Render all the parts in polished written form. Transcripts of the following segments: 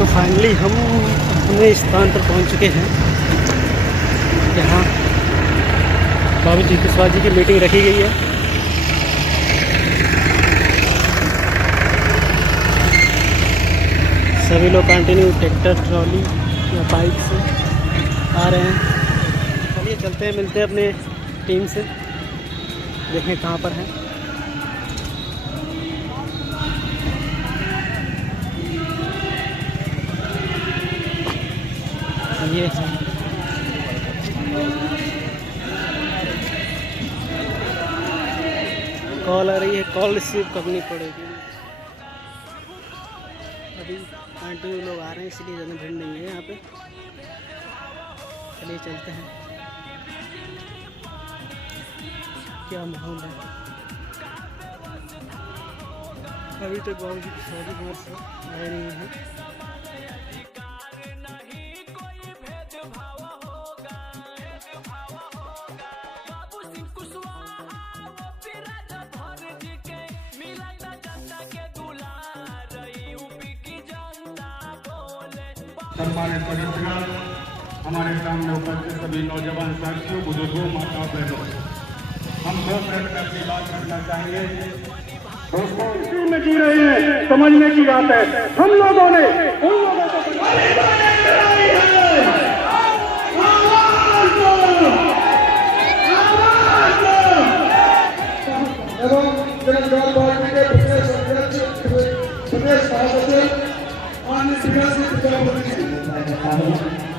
तो फाइनली हम अपने स्थान पर पहुंच चुके हैं। यहाँ बाबू जी कुशवाहा जी की मीटिंग रखी गई है। सभी लोग कंटिन्यू ट्रैक्टर ट्रॉली या बाइक से आ रहे हैं। चलिए चलते हैं, मिलते हैं अपने टीम से, देखें कहाँ पर हैं। ये कॉल आ रही है, कॉल रिसीव करनी पड़ेगी। अभी कंटिन्यू लोग आ रहे हैं, इसलिए ज़्यादा भीड़ नहीं है यहाँ पे। चलिए चलते हैं, क्या माहौल है। अभी तक बाबू जी शादी कुमार से आए नहीं हैं। सम्मानित परिचय, हमारे सामने उपस्थित सभी नौजवान साथियों, बुजुर्गों, माताओं, बहनों, हम दो मिनट अपनी बात करना चाहेंगे। दोस्तों में जी रहे हैं, समझने की बात है। हम लोगों ने उन लोगों को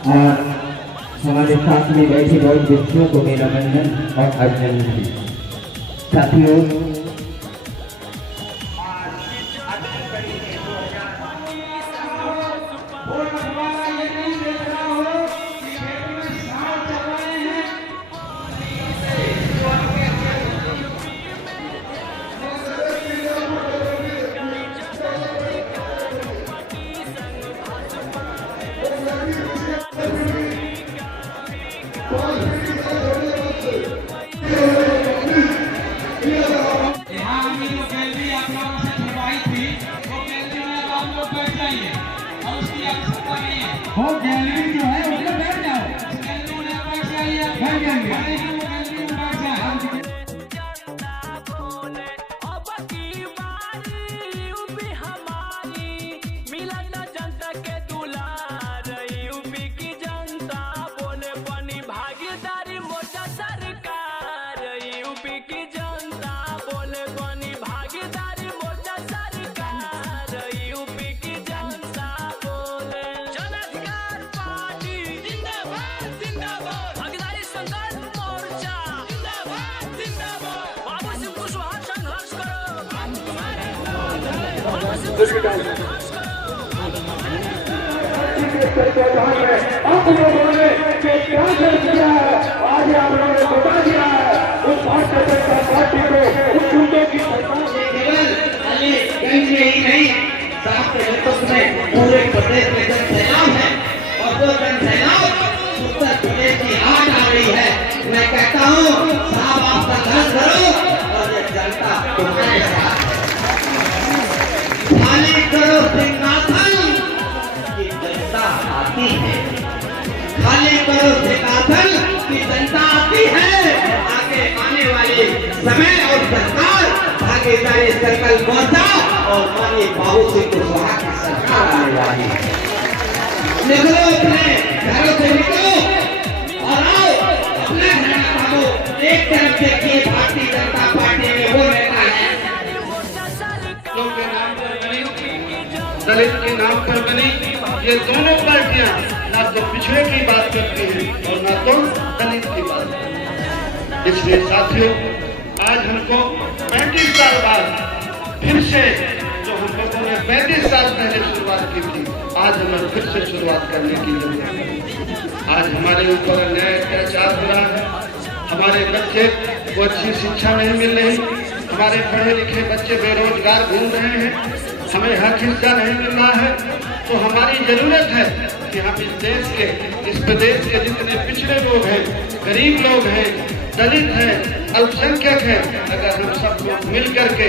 और हमारे साथ में बैठे बहुत व्यक्तियों को मेरा वंदन और अभिनंदन। साथियों, हो गैलरी जो है उसमें बैठ जाओ, बैठ जाएंगे। आप लोगों ने क्या किया है, आज आप लोगों ने बता दिया है। उस भारतीय जनता पार्टी को उस मुद्दों की ही नहीं, साथ के नेतृत्व में पूरे प्रदेश में जन सैलाब है और वो जन सैलाब उत्तर प्रदेश की हाथ आ रही है। मैं कहता हूँ साहब, आप संघर्ष करो और ये जनता तुम्हारे साथ है। खाली करो सिंहासन की जनता आती है, खाली करो सिंहासन की जनता आती है। आगे आने वाले समय और सरकार भागीदारी संकल्प पहुंचा और माननीय बाबू सिंह कुशवाहा की सरकार आने वाली है। निकलो, अपने घरों से निकलो और आओ अपने घर भागो। एक तरफ देखिए भारतीय जनता पार्टी में वो नेता है दलित के नाम पर बनी। ये दोनों पार्टियां ना तो पिछड़े की बात करती हैं और ना तो दलित की बात करती। इसलिए साथियों, आज हमको 35 साल बाद फिर से, जो हम लोगों ने 35 साल पहले शुरुआत की थी, आज हमें फिर से शुरुआत करने की जरूरत है। आज हमारे ऊपर अन्याय अत्याचार हो रहा है, हमारे बच्चे को अच्छी शिक्षा नहीं मिल रही, हमारे पढ़े लिखे बच्चे बेरोजगार घूम रहे हैं, हमें हक हिस्सा नहीं मिल रहा है। तो हमारी जरूरत है कि हम इस देश के, इस प्रदेश के जितने पिछड़े लोग हैं, गरीब लोग हैं, दलित हैं, अल्पसंख्यक हैं, अगर हम सब लोग मिल करके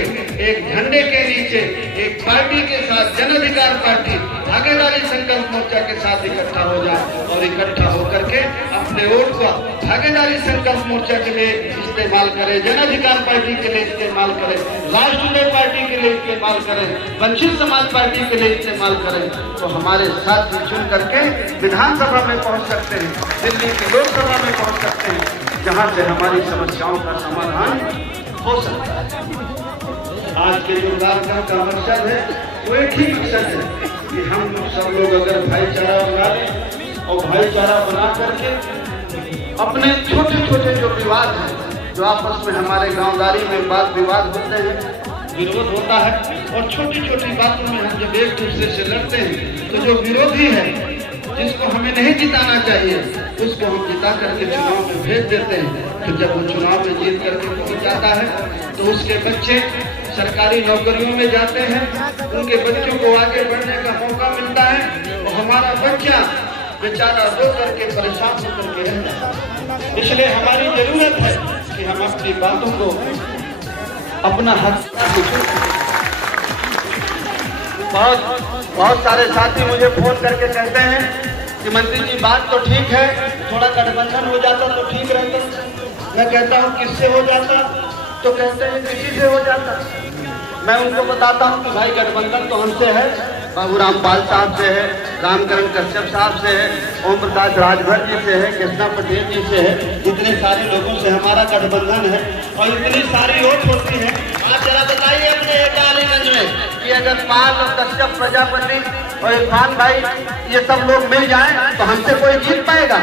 एक झंडे के नीचे एक पार्टी के साथ, जन अधिकार पार्टी भागीदारी संकल्प मोर्चा के साथ इकट्ठा हो जाए और इकट्ठा होकर के अपने वोट को भागीदारी संकल्प मोर्चा के लिए इस्तेमाल करें, जन अधिकार पार्टी के लिए इस्तेमाल करें, राष्ट्रीय पार्टी के लिए इस्तेमाल करें, वंचित समाज पार्टी के लिए इस्तेमाल करें, तो हमारे साथ चुन करके विधानसभा में पहुंच सकते हैं, दिल्ली की लोकसभा में पहुंच सकते हैं, जहां से हमारी समस्याओं का समाधान हो सकता है। आज के जो कार्यक्रम का मकसद है वो एक ही मकसद है कि हम सब लोग अगर भाईचारा बना लें और भाईचारा बना करके अपने छोटे छोटे जो विवाद हैं, जो आपस में हमारे गांवदारी में वाद विवाद होते हैं, विरोध होता है, और छोटी छोटी बातों में हम जब एक दूसरे से लड़ते हैं तो जो विरोधी है, जिसको हमें नहीं जिताना चाहिए, उसको हम जिता करके चुनाव में भेज देते हैं। तो जब वो चुनाव में जीत करके पहुंच जाता है तो उसके बच्चे सरकारी नौकरियों में जाते हैं, उनके बच्चों को आगे बढ़ने का मौका मिलता है, और हमारा बच्चा बेचारा रो करके परेशान होकर के रहता है। इसलिए हमारी जरूरत है कि हम अपनी बातों को अपना हक। बहुत सारे साथी मुझे फोन करके कहते हैं कि मंत्री जी बात तो ठीक है, थोड़ा गठबंधन हो जाता तो ठीक रहता। मैं कहता हूँ किससे हो जाता, तो कहते हैं किसी से हो जाता। मैं उनको बताता हूँ कि भाई गठबंधन तो हमसे है, बाबूराम पाल साहब से है, रामकरण कश्यप साहब से है, ओम प्रकाश राजभर जी से है, कृष्णा पटेल जी से है, इतने सारे लोगों से हमारा गठबंधन है, और इतनी सारी वोट होती है। आप जरा बताइए अपने अलीगंज में कि अगर पाल और कश्यप प्रजापति और इरफान भाई ये सब लोग मिल जाएं तो हमसे कोई जीत पाएगा?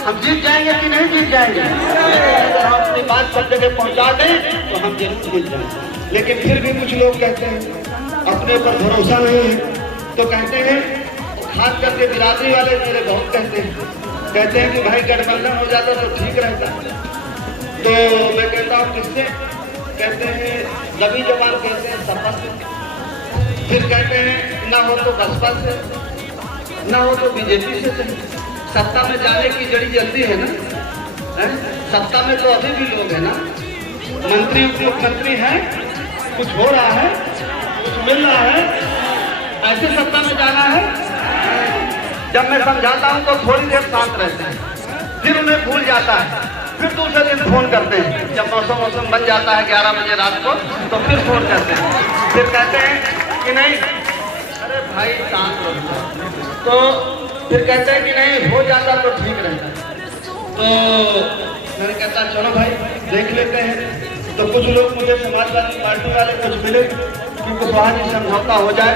हम जीत जाएंगे कि नहीं जीत जाएंगे? अगर हम अपनी बात सब जगह पहुंचा दें तो हम जरूर जीत जाएंगे। लेकिन फिर भी कुछ लोग कहते हैं अपने पर भरोसा नहीं है, तो कहते हैं, खास करके बिरादरी वाले मेरे बहुत कहते हैं कि भाई गठबंधन हो जाता तो ठीक रहता। तो मैं कहता हूँ किससे? कहते हैं नबी जवान, कहते हैं सपा से, फिर कहते हैं ना हो तो बसपा से, ना हो तो बीजेपी से। सत्ता में जाने की जड़ी जल्दी है ना, सत्ता में तो अभी भी लोग है ना, मंत्री मुख्यमंत्री हैं, कुछ हो रहा है, कुछ मिल रहा है, ऐसे सत्ता में जाना है। जब मैं समझाता हूँ तो थोड़ी देर शांत रहते हैं, फिर उन्हें भूल जाता है, फिर दूसरे दिन फोन करते हैं। जब मौसम बन जाता है 11 बजे रात को, तो फिर फोन करते हैं, फिर कहते हैं कि नहीं, अरे भाई शांत रहो, तो फिर कहते हैं कि नहीं हो जाता तो ठीक रहता। तो मैंने कहता चलो भाई देख लेते हैं। तो कुछ लोग मुझे समाजवादी पार्टी वाले कुछ मिले कि कुशवाहा जी समझौता हो जाए,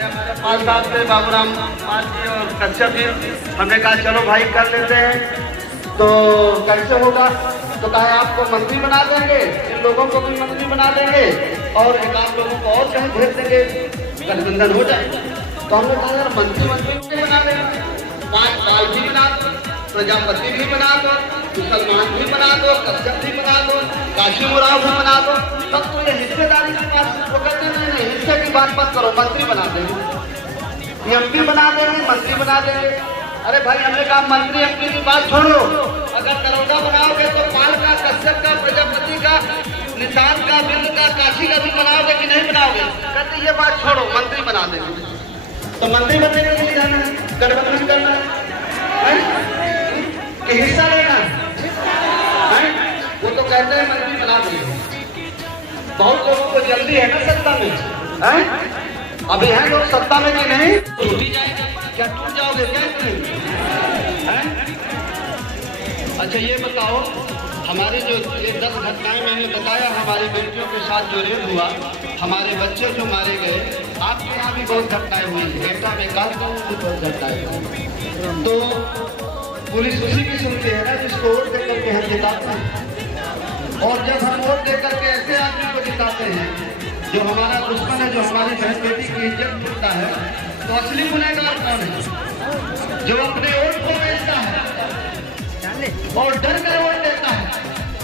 हमारे पाल साहब से, बाबूराम पाल जी और कश्यप जी, हमने कहा चलो भाई कर लेते हैं। तो कैसे होगा? तो कहा आपको मंत्री बना देंगे, इन लोगों को भी मंत्री बना देंगे, और एक आध लोगों को और कहीं भेज देंगे, गठबंधन हो जाए। तो हमने कहा यार मंत्री बना देंगे, पाल भी बना दो, प्रजापति भी बना दो, मुसलमान भी बना दो, कश्यप भी बना दो, काशी मुराव भी बना दो। तब तो ये हिस्सेदारी की बात, वो कहते नहीं, हिस्से की बात मत करो, मंत्री बना देंगे, एमपी बना देंगे, मंत्री बना देंगे। अरे भाई हमने कहा मंत्री एमपी की बात छोड़ो, अगर दरोगा बनाओगे तो पाल का, कश्यप का, प्रजापति का, निशान का, बिंद का, काशी का भी बनाओगे कि नहीं बनाओगे? कहते ये बात छोड़ो, मंत्री बना देंगे। तो मंत्री बनने के लिए जाना है, गठबंधन करना है कि हिस्सा लेना है? वो तो कहते हैं मंत्री बना देंगे। बहुत लोगों को जल्दी है ना सत्ता में, अभी है लोग सत्ता में कि नहीं? टूटी जाएगा क्या? टूट जाओगे क्या? अच्छा ये बताओ, हमारी जो ये 10 घटनाएं मैंने बताया, हमारी बेटियों के साथ जो रेप हुआ, हमारे बच्चे जो मारे गए, आपके यहाँ भी बहुत घटनाएं हुई, बेटा में कहा भी बहुत घटनाएं हुई। तो पुलिस उसी की सुनती है ना जिसको वोट दे करके हम जिताते हैं। और जब हम वोट दे करके ऐसे आदमी को जिताते हैं जो हमारा दुश्मन है, जो हमारी बहन बेटी की इज्जत लूटता है, तो असली गुनहगार कौन है? जो अपने वोट को बेचता है और डर कर वोट देता है,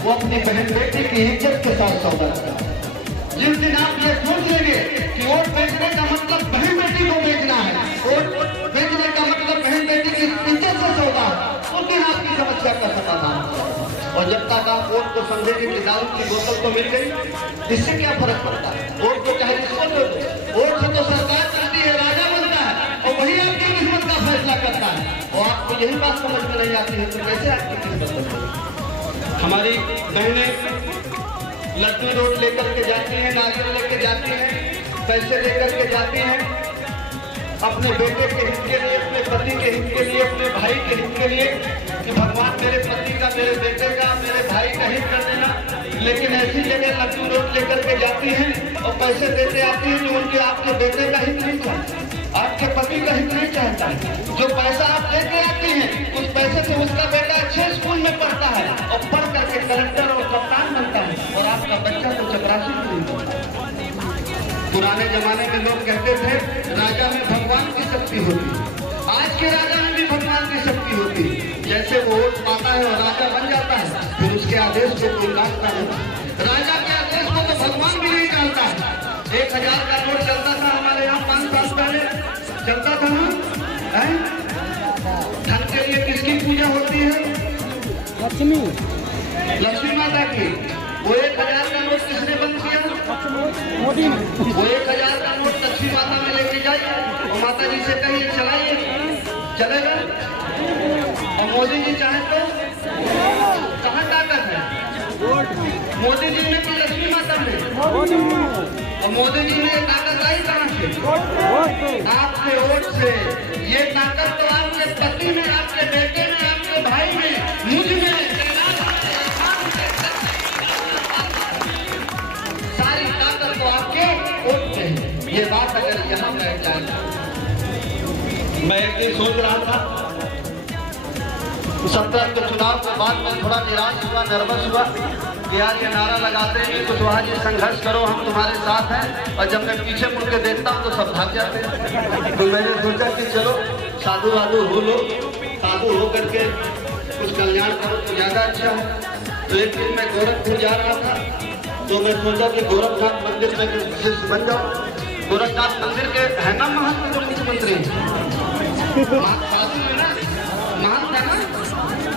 वो अपनी बहन बेटी की इज्जत के साथ सौदा करता है। जिस दिन आप ये सोच लेंगे कि वोट बेचने का मतलब बहन बेटी और जब तक आप वोट को समझेंगे कि दारू की बोतल तो मिल गई, इससे क्या फर्क पड़ता है? वोट को चाहे जिसको दे दो, वोट से तो सरकार चलती है, राजा बनता है और वही आपकी किस्मत का फैसला करता है। और आपको यही बात समझ में नहीं आती है तो कैसे आपकी किस्मत बनेगी? हमारी बहनें लड्डू रोड लेकर के जाती हैं, नारियल लेकर जाती हैं, पैसे लेकर के जाती हैं अपने बेटे के हित के लिए, अपने पति के हित के लिए, अपने भाई के हित के लिए कि भगवान मेरे पति का, मेरे बेटे का, मेरे भाई का हित कर देना। लेकिन ऐसी जगह लड्डू रोड लेकर के जाती हैं और पैसे देते आती हैं जो उनके आपके बेटे का हित नहीं चाहता, आपके पति का हित नहीं चाहता है। जो पैसा आप लेके आती हैं उस पैसे से उसका बेटा अच्छे स्कूल में पढ़ता है और पढ़ करके कलेक्टर और कप्तान बनता है और आपका बच्चा तो चपरासी नहीं बनता। पुराने जमाने में लोग कहते थे राजा में भगवान की शक्ति होती है, आज के राजा में भी भगवान की शक्ति होती है। जैसे वो वोट पाता है और राजा बन जाता है, फिर उसके आदेश को कोई टालता नहीं। राजा के आदेश को तो भगवान भी नहीं टालता है। 1000 का नोट चलता था हमारे यहाँ 5 साल पहले, चलता था ना। धन के लिए किसकी पूजा होती है? लक्ष्मी माता की। वो 1000 का नोट किसने बंद किया? मोदी ने। वो 1000 का नोट लक्ष्मी माता में लेके जाइए और माता जी से कहिए चलाइए, चलेगा। और मोदी जी चाहे तो कहाँ ताकत है? मोदी जी ने की लक्ष्मी माता में, और मोदी जी में ताकत आई कहाँ से? आपके वोट से। ये ताकत तो आपके पति में, आपके बेटे में, आपके भाई में, मुझ में, सारी ताकत तो आपके वोट में है। ये बात अगर यहाँ बैठ जाए, मैं एक दिन सोच रहा था 17 के चुनाव के बाद मैं थोड़ा निराश हुआ, नर्वस हुआ कि यार ये नारा लगाते हैं तो आज ये संघर्ष करो, हम तुम्हारे साथ हैं। और जब मैं पीछे मुड़ के देखता हूँ तो सब भाग जाते हैं। तो मैंने सोचा कि चलो साधु वाधु हो लो, साधु हो करके कुछ कल्याण करो तो ज़्यादा अच्छा है। तो एक दिन मैं गोरखपुर जा रहा था तो मैं सोचा कि गोरखनाथ मंदिर में शिष्य बन जाओ। गोरखनाथ मंदिर के है ना महंत जो मुख्यमंत्री साधु है ना, महंत है ना,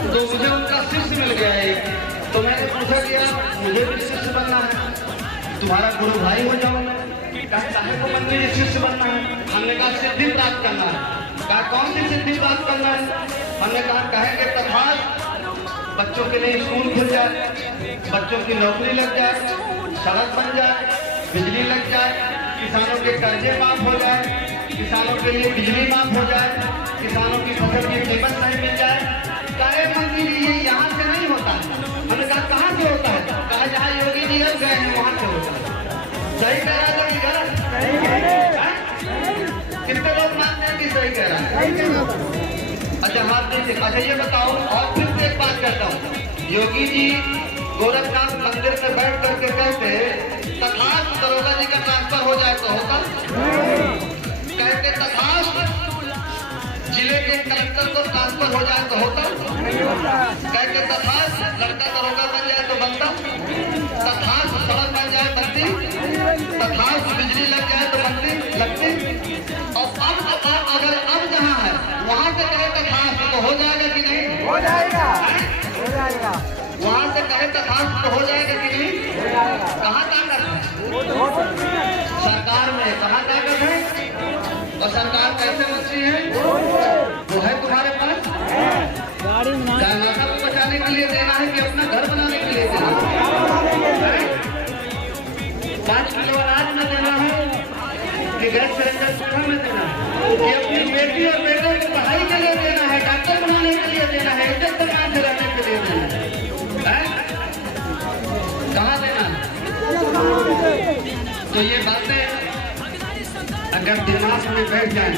तो मुझे उनका शिष्य मिल गया है। तो मैंने पूछा कि यार मुझे भी शिष्य बनना है, तुम्हारा गुरु भाई हो जाऊँ मैं। कहे को मंदिर शिष्य बनना है? हमने कहा सिद्धि प्राप्त करना है। कहा कौन सी सिद्धि प्राप्त करना है? हमने कहा कहेंगे तथास्त बच्चों के लिए स्कूल खुल जाए, बच्चों की नौकरी लग जाए, सड़क बन जाए, बिजली लग जाए, किसानों के कर्जे माफ हो जाए, किसानों के लिए बिजली माफ हो जाए, किसानों की फसल की कीमत नहीं मिल जाए। कहे मंत्री ये यहाँ से नहीं होता है। हमने कहा कहाँ से होता है? कहा जहाँ योगी जी अब गए हैं वहाँ से होता है। सही कह रहा था कि गलत? कितने लोग मानते हैं कि सही कह रहा है? अच्छा हाथ दीजिए। अच्छा ये बताओ, और फिर से एक बात कहता हूँ, योगी जी गोरखनाथ मंदिर में बैठ करके कहते तथास्त दरोगा जी का ट्रांसफर हो जाए तो होता, कहते तथास्त जिले के कलेक्टर को ट्रांसफर हो जाए तो होता, कहते तथास्त लड़का दरोगा बन जाए तो बनता, तथास्त सड़क बन जाए बनती, तथास्त बिजली लग जाए तो बनती लगती। और अब अगर अब जहाँ है वहाँ से कहे तथास्त तो हो जाएगा कि नहीं? हो जाएगा, हो जाएगा। वहाँ से कहे तथास्त तो हो जाएगा कि नहीं? कहाँ ताकत है? सरकार में कहाँ ताकत है? और सरकार कैसे बची है? वो है तुम्हारे पास। गाय माता को बचाने के लिए देना है कि अपना घर बनाने के लिए देना है? 5 किलो अनाज में देना है कि गैस सिलेंडर चूल्हा में देना है कि अपनी बेटी और बेटों की पढ़ाई के लिए देना है, डॉक्टर बनाने के लिए देना है, इज्जत सम्मान से रहने के लिए देना है? कहाँ देना है? तो ये बातें अगर दिमाग में बैठ जाए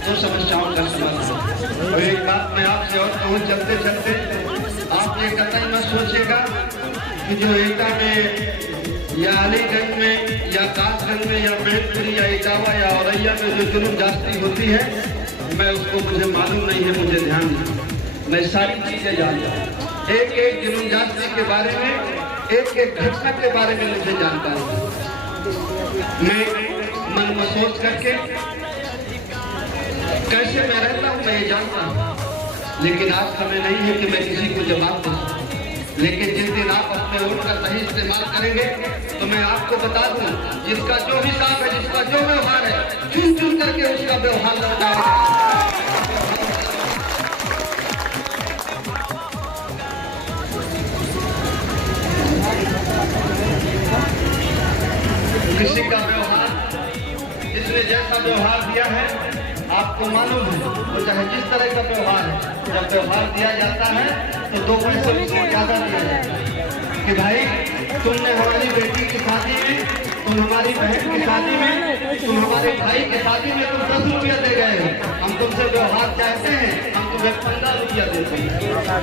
तो समस्याओं का समाधान। तो एक बात मैं आपसे और कहूँ चलते चलते, आप ये कतई मत सोचिएगा कि जो एटा में या अलीगंज में या कासगंज में या मैनपुरी या इटावा या औरैया में जो जुल्म जास्ती होती है, मैं उसको मुझे मालूम नहीं है, मुझे ध्यान नहीं। मैं सारी चीजें जानता हूँ, एक एक जुल्म जास्ती के बारे में, एक एक घटना के बारे में मुझे जानता हूँ। मैं मन में सोच करके कैसे मैं रहता हूँ मैं ये जानता हूँ, लेकिन आज समय नहीं है कि मैं किसी को जवाब दूँ। लेकिन जिस दिन आप अपने वोट का सही इस्तेमाल करेंगे तो मैं आपको बता दूं, जिसका जो हिसाब है, जिसका जो व्यवहार है, चुन चुन करके उसका व्यवहार लौटाएगा। किसी का व्यवहार, जिसने जैसा व्यवहार दिया है, आपको मालूम है वो चाहे जिस तरह का व्यवहार है, जब व्यवहार दिया जाता है तो 2 पैसे उसको ज्यादा दिया जाता है कि भाई तुमने हमारी बेटी की शादी में, तुम हमारी बहन की शादी में, तुम हमारे भाई की शादी में तुम 10 रुपया दे गए हो, हम तुमसे व्यवहार चाहते हैं, हम तुम्हें 15 रुपया देते हैं।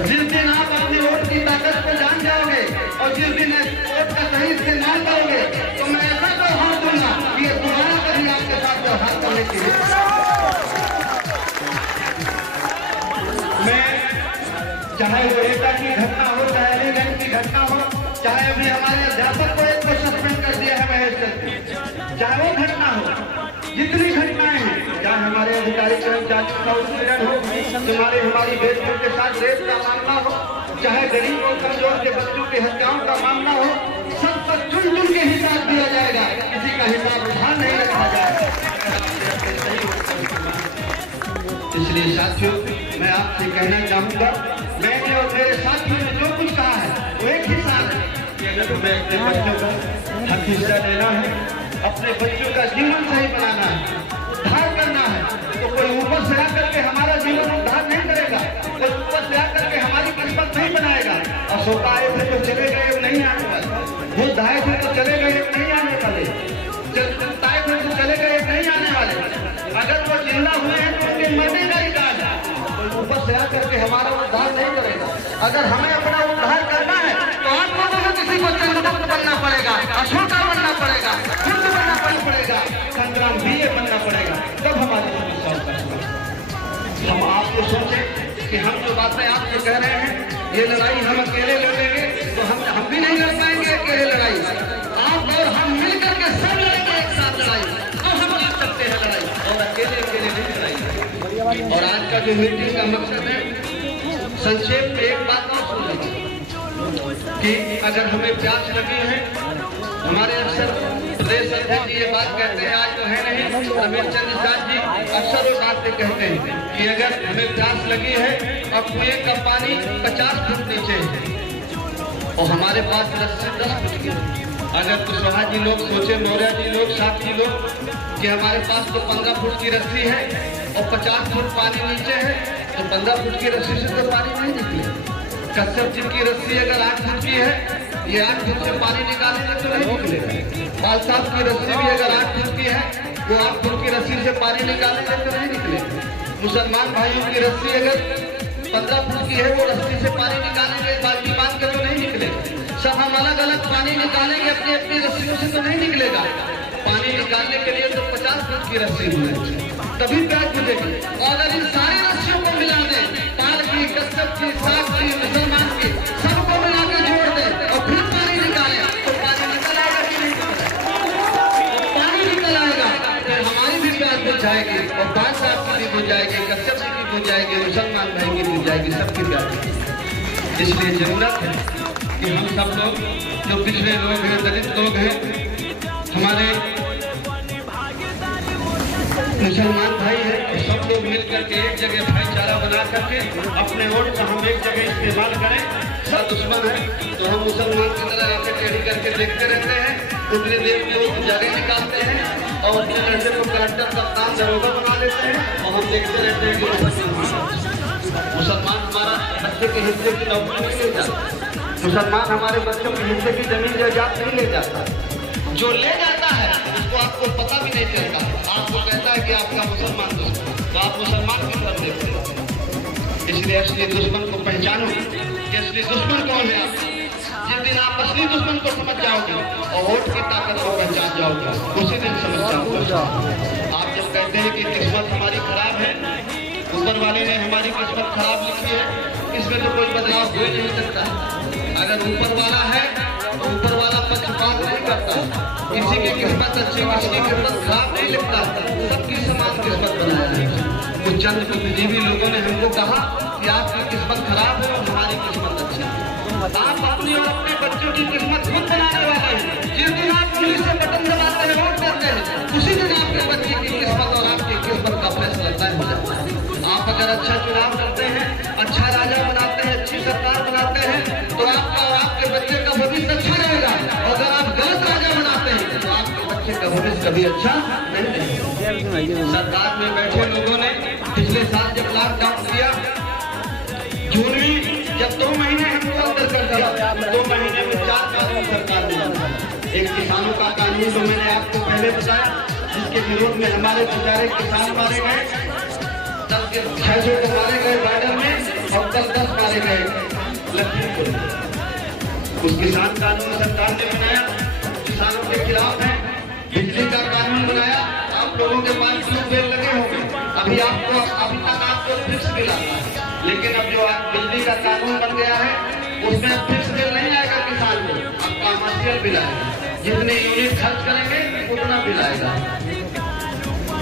जिस दिन आप अपने वोट की ताकत को जान जाओगे और जिस दिन वोट का सही इस्तेमाल करोगे तो मैं ऐसा व्यवहार दूंगा कि ये दोबारा कभी आपके साथ व्यवहार करने के लिए मैं, चाहे वो एकता की घटना हो, चाहे अलीगंज की घटना हो, चाहे अभी हमारे अध्यापक को एक को सस्पेंड कर दिया है महेश चंद्र, चाहे वो घटना हो, जितनी घटनाएं हैं, चाहे हमारे अधिकारी कर्मचारी का उत्पीड़न हो, तुम्हारे हमारी बेटियों के साथ रेप का मामला हो, चाहे गरीब और कमजोर के बच्चों की हत्याओं का मामला हो, सब पर चुन चुन के हिसाब दिया जाएगा, किसी का हिसाब उधार नहीं रखा जाएगा। इसलिए साथियों, मैं आपसे कहना चाहूंगा, मैंने और मेरे साथियों ने जो कुछ कहा है वो एक हिसाब है कि अगर तुम्हें अपने बच्चों का हक हिस्सा लेना है, अपने बच्चों का जीवन सही बनाना है, उद्धार करना है, तो कोई ऊपर से आकर के हमारा जीवन उद्धार नहीं करेगा, कोई ऊपर से आकर के हमारी किस्मत नहीं बनाएगा। अशोक आए थे तो चले गए, नहीं आने वाले, बुद्ध आए थे तो चले गए, नहीं आने वाले, जनताएं थे तो चले गए, नहीं आने वाले। अगर वो जिंदा हुए हैं तो उनके मरने का ही काज है, कोई ऊपर से आकर के हमारा उद्धार नहीं करेगा। अगर हमें अपना उद्धार करना है तो आप लोगों को किसी को चंद्रगुप्त बनना पड़ेगा, अशोका बनना पड़ेगा, बुद्ध बनना पड़ेगा, संग्राम भी बनना पड़ेगा, तब हमारे हम आपको सोचे कि हम जो बातें आपसे कह रहे हैं, ये लड़ाई हम अकेले लड़ेंगे तो हम भी नहीं लड़ पाएंगे अकेले लड़ाई, आप और हम मिलकर के सब लड़ेंगे एक साथ लड़ाई, तो हम लड़ सकते हैं लड़ाई, और अकेले नहीं लड़ाई। और आज का जो मीटिंग का मकसद है, संक्षेप में एक बात और सुन लीजिए कि अगर हमें प्यास लगी है, हमारे अक्सर प्रदेश अध्यक्ष ये बात कहते हैं, आज तो है नहीं, रमेश चंद्र साथ जी अक्सर वो बातें कहते हैं कि अगर हमें प्यास लगी है और कुएं का पानी 50 फुट नीचे है और हमारे पास रस्सी 10 फुट की, अगर कुशवाहा जी लोग सोचे, मौर्य जी लोग, साथ जी लोग कि हमारे पास तो 15 फुट की रस्सी है और 50 फुट पानी नीचे है, तो 15 फुट की रस्सी से तो पानी नहीं निकले। कश्यप जी की रस्सी अगर 8 फुट की है, ये 8 फुट से पानी निकालेंगे तो नहीं निकलेगा। पाल साहब की रस्सी भी अगर 8 फुट की है, वो 8 फुट की रस्सी से पानी निकालेंगे तो नहीं निकलेगा। मुसलमान भाइयों की रस्सी अगर 15 फुट की है, वो रस्सी से पानी निकालेंगे, बाल्टी बांध के तो नहीं निकलेगा। सब हम अलग अलग पानी निकालेंगे अपनी अपनी रस्सियों से तो नहीं निकलेगा। पानी निकालने के लिए तो 50 फुट की रस्सी होगी, तभी प्यास बुझेगी। और अगर इन सारी रस्सियों को मिला दें, पाल की, कश्यप की, साग की, मुसलमान की, सबको मिला के जोड़ दें और फिर पानी निकालें, तो पानी निकल आएगा कि नहीं निकल? पानी निकल आएगा, तो हमारी भी प्यास बुझ जाएगी और पाल साहब की भी बुझ जाएगी, कश्यप जी की बुझ जाएगी, मुसलमान भाई की बुझ जाएगी, सबकी प्यास। इसलिए जरूरत है कि हम सब लोग जो पिछड़े लोग हैं, दलित लोग हैं, हमारे मुसलमान भाई है, सब लोग मिलकर के एक जगह भाईचारा बना करके अपने वोट का हम एक जगह इस्तेमाल करें। सब दुश्मन है तो हम मुसलमान की तरह आके टेढ़ी करके देखते रहते हैं, उतनी देर में वो जगह निकालते हैं और अपने लड़के को कलेक्टर का काम दरोगा बना लेते हैं और हम देखते रहते हैं कि मुसलमान हमारा बच्चे के हिस्से की नौकरी नहीं ले जाता, मुसलमान हमारे बच्चों के हिस्से की जमीन जायदाद नहीं ले जाता, जो ले जाता है उसको आपको पता भी नहीं चलता, आपको कहता है कि आपका मुसलमान दुश्मन, तो आप मुसलमान की तरफ देखते हैं। इसलिए असली दुश्मन को पहचानो कि असली दुश्मन कौन है। जिस दिन आप असली दुश्मन को समझ जाओगे और वोट की ताकत को पहचान जाओगे, उसी दिन समझ जाओगे। आप जब कहते हैं कि किस्मत हमारी खराब है, ऊपर वाले ने हमारी किस्मत खराब लिखी है, इसमें तो कोई बदलाव हो नहीं सकता। अगर ऊपर वाला है तो ऊपर वाला पक्षपात नहीं करता, किसी की किस्मत अच्छी, किसी की किस्मत खराब नहीं लिखता, सबकी समान किस्मत बनाया है। कुछ चंद बुद्धिजीवी लोगों ने हमको कहा कि आपकी किस्मत खराब है और हमारी किस्मत अच्छी है। आप अपनी और अपने बच्चों की किस्मत खुद बनाने वाले हैं। जिस दिन आप पुलिस से बटन दबाते हैं, वोट देते हैं, उसी दिन आपके बच्चे की किस्मत और आपकी किस्मत का फैसला तय हो जाता है। आप अगर अच्छा चुनाव करते हैं, अच्छा राजा बनाते हैं, अच्छी सरकार बनाते हैं, तो आपका और आपके बच्चे का भविष्य अच्छा रहेगा। और अगर आप गलत राजा बनाते हैं तो आपके बच्चे का भविष्य कभी अच्छा नहीं रहेगा। सरकार में बैठे लोगों ने पिछले साल जब लॉकडाउन किया, जून में जब 2 महीने हमको अंदर कर दिया, 2 महीने में 4 कानून सरकार ने। एक किसानों का कानून जो मैंने आपको पहले बताया, जिसके विरोध में हमारे बेचारे किसान मारे गए, 600 को मारे गए बॉर्डर में, और कल 10 मारे गए लखीमपुर में। उस किसान कानून सरकार ने बनाया, किसानों के खिलाफ है। बिजली का कानून बनाया, आप लोगों के पास ट्यूबवेल लगे होंगे, अभी तक आपको फिक्स बिल आता है, लेकिन अब जो बिजली का कानून बन गया है उसमें फिक्स बिल नहीं आएगा किसान को, अब कमर्शियल बिल आएगा। जितने यूनिट खर्च करेंगे उतना बिल आएगा।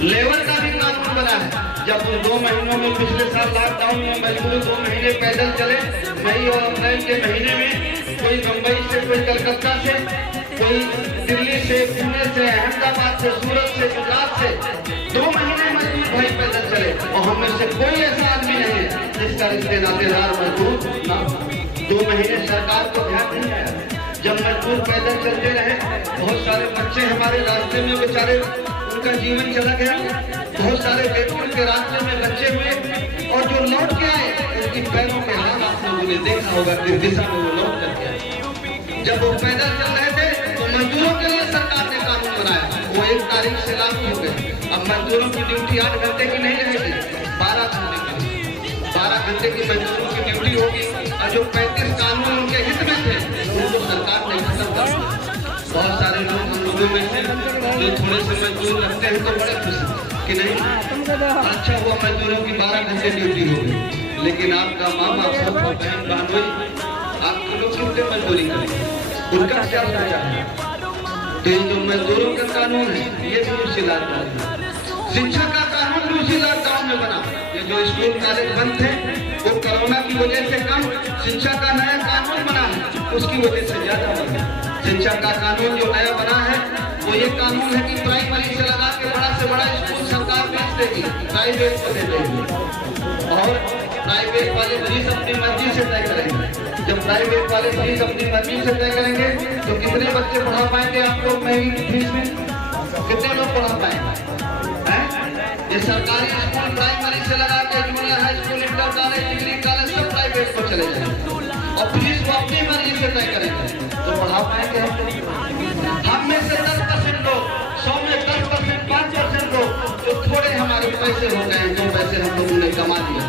लेबर का भी कानून बना है। जब उन 2 महीनों में पिछले साल लॉकडाउन में मजदूर 2 महीने पैदल चले, मई और अप्रैल के महीने में कोई मुंबई से, कोई कलकत्ता से, कोई दिल्ली से, पुणे से, अहमदाबाद से, सूरत से, गुजरात से 2 महीने मजदूर भाई पैदल चले, और हम में से कोई ऐसा आदमी नहीं है जिसका रिश्ते नातेदार मजदूर ना। 2 महीने सरकार को ध्यान नहीं आया। जब मजदूर पैदल चलते रहे, बहुत सारे बच्चे हमारे रास्ते में बेचारे उनका जीवन चला गया, बहुत सारे बेटे उनके रास्ते में बच्चे हुए, और जो लौट के आए उनकी पैरों के हाथ आप लोगों ने देखा होगा किस दिशा में वो लौट करके आए। जब वो पैदल चल रहे थे तो मजदूरों के लिए सरकार ने कानून बनाया, वो 1 तारीख से लागू हो गए। अब मजदूरों की ड्यूटी 8 घंटे की नहीं रहेगी, 12 घंटे की। 12 घंटे की मजदूरों की ड्यूटी होगी, और जो 35 कानून उनके हित में थे उनको सरकार ने खत्म कर दिया। बहुत सारे लोग हम लोगों में से जो थोड़े से मजदूर लगते हैं तो बड़े खुश कि नहीं, अच्छा हुआ मजदूरों की 12 घंटे ड्यूटी हो गई। लेकिन आपका मामा, पापा, बहन, भाई, आपके लोग कितने मजदूरी करेंगे, उनका क्या सोचा है? तो ये जो मजदूरों का कानून है ये भी उसी लॉकडाउन में, शिक्षा का कानून भी उसी लॉकडाउन में बना। ये जो स्कूल कॉलेज बंद थे वो कोरोना की वजह से कम, शिक्षा का नया कानून बना है उसकी वजह से ज्यादा बना। शिक्षा का कानून जो नया बना है वो ये कानून है कि प्राइमरी से लगा के बड़ा से बड़ा स्कूल सरकार बेच देगी, प्राइवेट को दे देगी, और प्राइवेट वाले फीस अपनी मर्जी से तय करेंगे। जब प्राइवेट वाले फीस अपनी मर्जी से तय करेंगे तो कितने बच्चे पढ़ा पाएंगे आप लोग महंगी फीस में? कितने लोग पढ़ा पाएंगे? ये सरकारी स्कूल प्राइमरी से लगा के junior high school, inter college, degree college सब प्राइवेट को चले जाएंगे, और फीस वो अपनी मर्जी से तय करेंगे, तो पढ़ा पाएंगे हम में से 10% लोग, 100 में 10%, 5% लोग जो थोड़े हमारे पैसे हो गए, जो पैसे हम लोगों ने कमा लिए,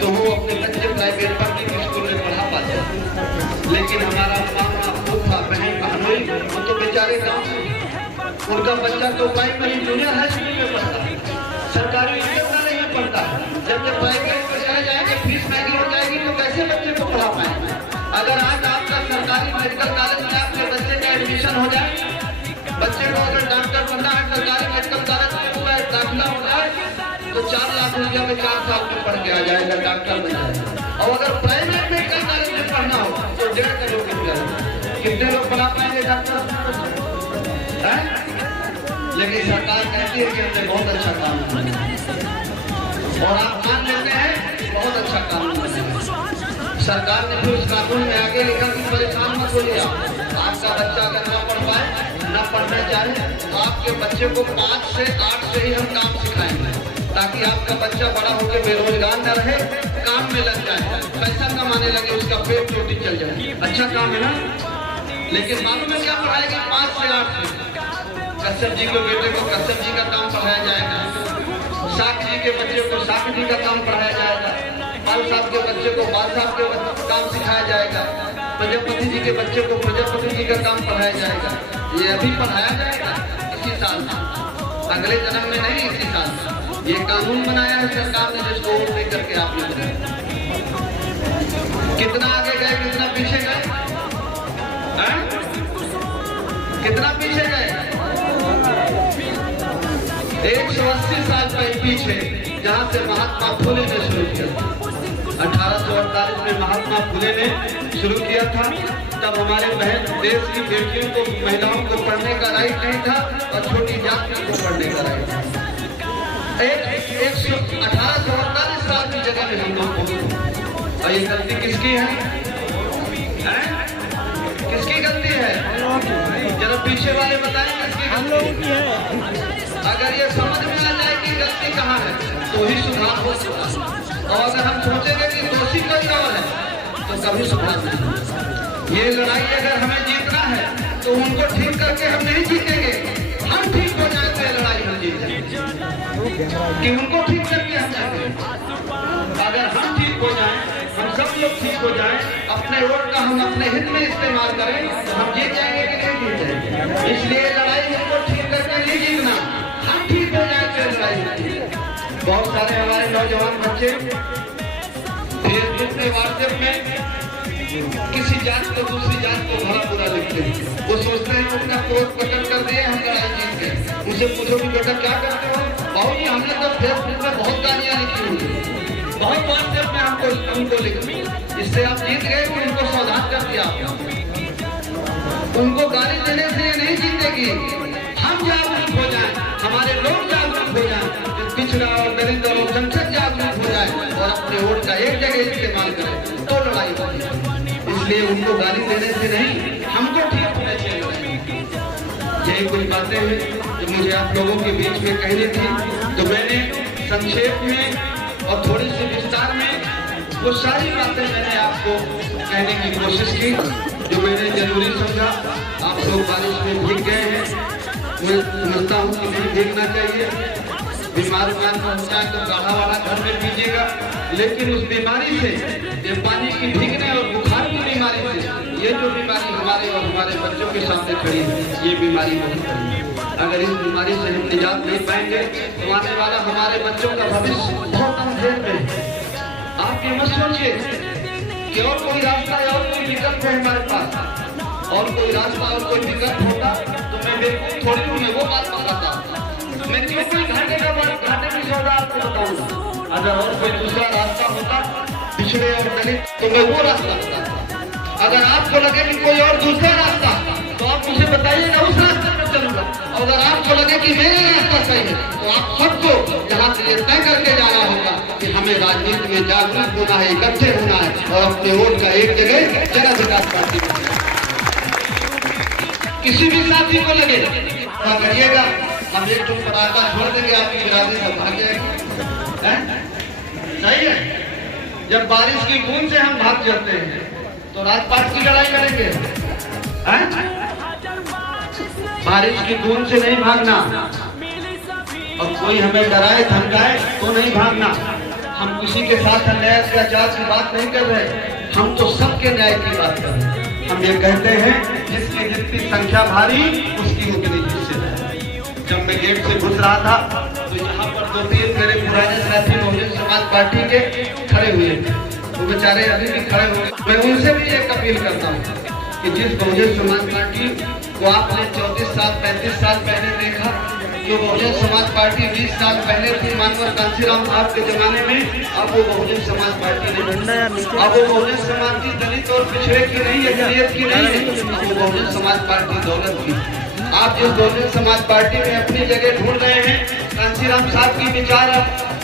तो वो अपने बच्चे प्राइवेट पढ़ने के स्कूल में पढ़ा पाते हैं। लेकिन हमारा मामा, फूफा, बहन, बहनोई वो तो बेचारे गाँव, उनका बच्चा तो प्राइमरी जूनियर हाई स्कूल में पढ़ता है, सरकारी विद्यालय में पढ़ता है। जब ये प्राइवेट में चले जाएंगे, फीस महंगी हो जाएगी, तो कैसे बच्चे को पढ़ा पाएंगे? अगर आज आपका सरकारी मेडिकल कॉलेज में आपके बच्चे का एडमिशन हो जाए, बच्चे को अगर डॉक्टर बनना है सरकारी मेडिकल कॉलेज में हुआ है, दाखिला हो जाए, तो 4 लाख रुपया में 4 साल में पढ़ के आ जाएगा, डॉक्टर बन जाएगा। और अगर प्राइवेट मेडिकल कॉलेज में पढ़ना हो तो 1.5 करोड़ रुपया, कितने लोग पढ़ा पाएंगे डॉक्टर? लेकिन सरकार कहती है कि हमने बहुत अच्छा काम किया, और आप मान लेते हैं बहुत अच्छा काम किया। सरकार ने फिर उस कानून में आगे लिखा कि परेशान मत होइए, आपका बच्चा अगर ना पढ़ पाए, ना पढ़ना चाहे, तो आपके बच्चे को 5 से 8 से ही हम काम सिखाएंगे, ताकि आपका बच्चा बड़ा होकर बेरोजगार न रहे, काम में लग जाए, पैसा कमाने लगे, उसका पेट रोटी चल जाए। अच्छा काम है ना? लेकिन मालूम है क्या पढ़ाएगी? 5 से 8 से कश्यप जी के बेटे को कश्यप जी का काम पढ़ाया जाएगा, साख जी के बच्चे को साख जी का काम पढ़ाया जाएगा, बाल साहब के बच्चे को बाल साहब के काम सिखाया जाएगा, प्रजापति जी के बच्चे को प्रजापति जी का काम पढ़ाया जाएगा। ये अभी पढ़ाया जाएगा इसी साल, अगले जन्म में नहीं, इसी साल। ये कानून बनाया है सरकार ने, जिसको वोट दे करके आपने बनाया। कितना आगे गए, कितना पीछे गए, कितना पीछे गए? 180 साल पीछे, जहाँ से महात्मा फुले ने शुरू किया। 1848 में महात्मा फुले ने शुरू किया था। तब हमारे बहन देश की बेटियों को, महिलाओं को पढ़ने का राइट नहीं था और छोटी जातियों को पढ़ने का राइट था। 1848 साल की जगह में हम लोग पहुंचे और ये गलती किसकी है? किसकी गलती है? जरा पीछे वाले बताएं किसकी? हम लोगों की है। अगर ये समझ में आ जाए कि गलती कहाँ है तो ही सुधार हो सकता है। और अगर हम सोचेंगे कि दोषी कोई और है तो कभी सुधार नहीं। ये लड़ाई अगर हमें जीतना है तो उनको ठीक करके हम नहीं जीतेंगे। हम ठीक हो जाए तो ये लड़ाई हम जीत जाएंगे कि उनको ठीक करके हम जाएंगे। अगर हम ठीक हो जाएं, हम सब लोग ठीक हो जाएं, अपने वोट का हम अपने हित में इस्तेमाल करें तो हम जीत जाएंगे कि नहीं जीत जाएंगे। इसलिए लड़ाई हमको ठीक करके नहीं जीतना, हम ठीक हो जाए तो लड़ाई होती है। बहुत सारे हमारे नौजवान बच्चे फेसबुक में, व्हाट्सएप में किसी जात को दूसरी जात को भला बुरा लिखते हैं। वो सोचते हैं अपना क्रोध प्रकट कर दिए, हम लड़ाई जीत गए। उनसे पूछो कि बेटा क्या करते हो? बहुत ही हमने तो फेसबुक में बहुत गालियाँ लिखी हुई, बहुत व्हाट्सएप में हमको लिखी। इससे आप जीत गए कि उनको सावधान कर दिया आपने। उनको गाली देने से नहीं जीतेगी। हम जागरूक हो जाएं, हमारे लोग जागरूक हो जाएं, पिछड़ा और दरिद्र और संकट जागरूक हो जाए और अपने वोट का एक जगह इस्तेमाल करें तो लड़ाई होगी। इसलिए उनको गाली देने से नहीं, हमको ठीक होने चाहिए। यही कुछ बातें हैं जो मुझे आप लोगों के बीच में कहनी थी, तो मैंने संक्षेप में और थोड़ी सी विस्तार में वो सारी बातें मैंने आपको कहने की कोशिश की जो मैंने जरूरी समझा। आप लोग बारिश में भीग गए हैं, मैं समझता हूँ कि नहीं भीगना चाहिए। बीमार पहुंचा तो गाढ़ा वाला घर में पीजिएगा, लेकिन उस बीमारी से, ये पानी की भीगने और बुखार की बीमारी से, ये जो बीमारी हमारे और हमारे बच्चों के सामने खड़ी है, ये बीमारी बहुत खड़ी है। अगर इस बीमारी से हम निजात नहीं पाएंगे तो आने वाला हमारे बच्चों का भविष्य बहुत अंधेर में है। आप ये मत सोचिए कि और कोई रास्ता है और कोई विकल्प है हमारे पास, और कोई रास्ता और कोई विकल्प होता तो मैं बिल्कुल थोड़ी हूँ मैं वो बात बताता। मैं क्यों कोई घाटे की सौदा आपको बताऊंगा। अगर और कोई दूसरा रास्ता होता पिछड़े और दलित तो मैं वो रास्ता बताता। अगर आपको लगे कि कोई और दूसरा रास्ता तो आप मुझे बताइएगा, उस रास्ते पर चलूंगा। और अगर आपको लगे कि मेरा रास्ता सही है तो आप सबको यहाँ से तय करके जाना होगा कि हमें राजनीति में जागरूक होना है, इकट्ठे होना है और अपने वोट का एक जगह जन विकास पार्टी में। किसी भी साथी को लगे करिएगा, हम एक टूक पटाखा छोड़ देंगे, आपकी बिरादरी में भाग जाएगी। सही है? जब बारिश की बूंद से हम भाग जाते हैं तो राजपाट की लड़ाई करेंगे। बारिश की बूंद से नहीं भागना, और कोई हमें डराए धमकाए तो नहीं भागना। हम किसी के साथ अन्याय अत्याचार की बात नहीं कर रहे, हम तो सबके न्याय की बात कर रहे हैं। हम ये कहते हैं जिसकी जितनी संख्या भारी उसकी उतनी हिस्सेदारी। जब मैं गेट से घुस रहा था तो यहाँ पर 2-3 मेरे पुराने साथी बहुजन समाज पार्टी के खड़े हुए थे, वो बेचारे अभी भी खड़े हुए। मैं उनसे भी एक अपील करता हूँ कि जिस बहुजन समाज पार्टी को आपने 34 साल 35 साल पहले देखा, जो बहुजन समाज पार्टी 20 साल पहले थी मानवर कांशीराम साहब के जमाने में, अब वो बहुजन समाज पार्टी नहीं। अब वो बहुजन समाज की दलित और पिछड़े की नहीं है, जलीयत की नहीं है, अब वो बहुजन समाज पार्टी दौलत की। आप जिस बहुजन समाज पार्टी में अपनी जगह ढूंढ रहे हैं, कांशीराम साहब की विचार,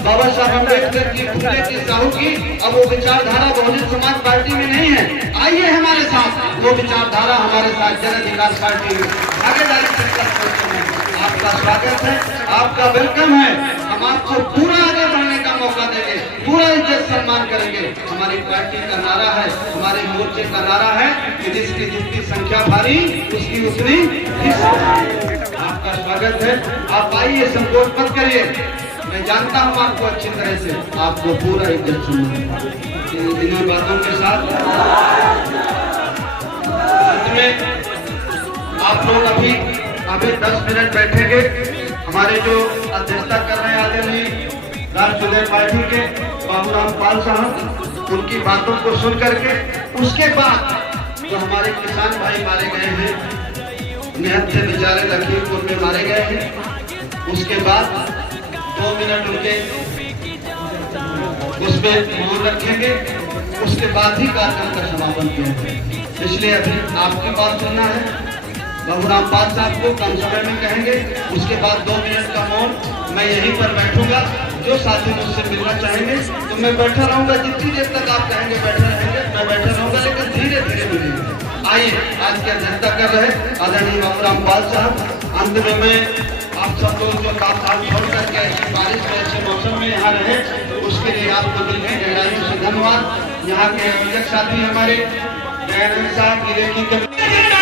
बाबा साहब अम्बेडकर की, फुले की, साहू की, अब वो विचारधारा बहुजन समाज पार्टी में नहीं है। आइए हमारे साथ, वो विचारधारा हमारे साथ जन विकास पार्टी में आगे आपका स्वागत है, आपका वेलकम है। हम आपको पूरा आगे बढ़ने का मौका देंगे, पूरा इज्जत सम्मान करेंगे। हमारी पार्टी का नारा है, हमारे मोर्चे का नारा है कि जिसकी जितनी संख्या भारी उसकी उतनी हिस्सा। आपका स्वागत है, आप आइए, संकोच मत करिए। मैं जानता हूँ आपको अच्छी तरह से, आपको पूरा इज्जत सम्मान। इन बातों के साथ अंत में आप लोग अभी 10 मिनट बैठेंगे। हमारे जो अध्यक्षता कर रहे हैं आदरणीय राष्ट्रीय पार्टी के बाबूराम पाल साहब, उनकी बातों को सुन करके उसके बाद जो हमारे किसान भाई मारे गए हैं, निहत्थ से बेचारे लखीमपुर में मारे गए हैं, उसके बाद 2 मिनट उनके उसमें मौन रखेंगे, उसके बाद ही कार्यक्रम का समापन किया जाएगा। इसलिए अभी आपकी बात सुनना है। बाबूराम पाल साहब को कम समय में कहेंगे, उसके बाद 2 मिनट का मौन। मैं यहीं पर बैठूंगा, जो साथी मुझसे मिलना चाहेंगे तो मैं बैठा रहूंगा, जितनी देर तक आप कहेंगे बैठा रहेंगे मैं बैठा रहूंगा, लेकिन धीरे धीरे मिलेंगे। आइए, आज की अध्यक्षता कर रहे आदरणीय बाबूराम पाल साहब। अंत में मैं आप सब लोग जो तापमान छोड़ करके ऐसी बारिश में ऐसे मौसम में यहाँ रहे, उसके लिए आपको दिल की गहराइयों से धन्यवाद। यहाँ के आयोजक साथी हमारे साहब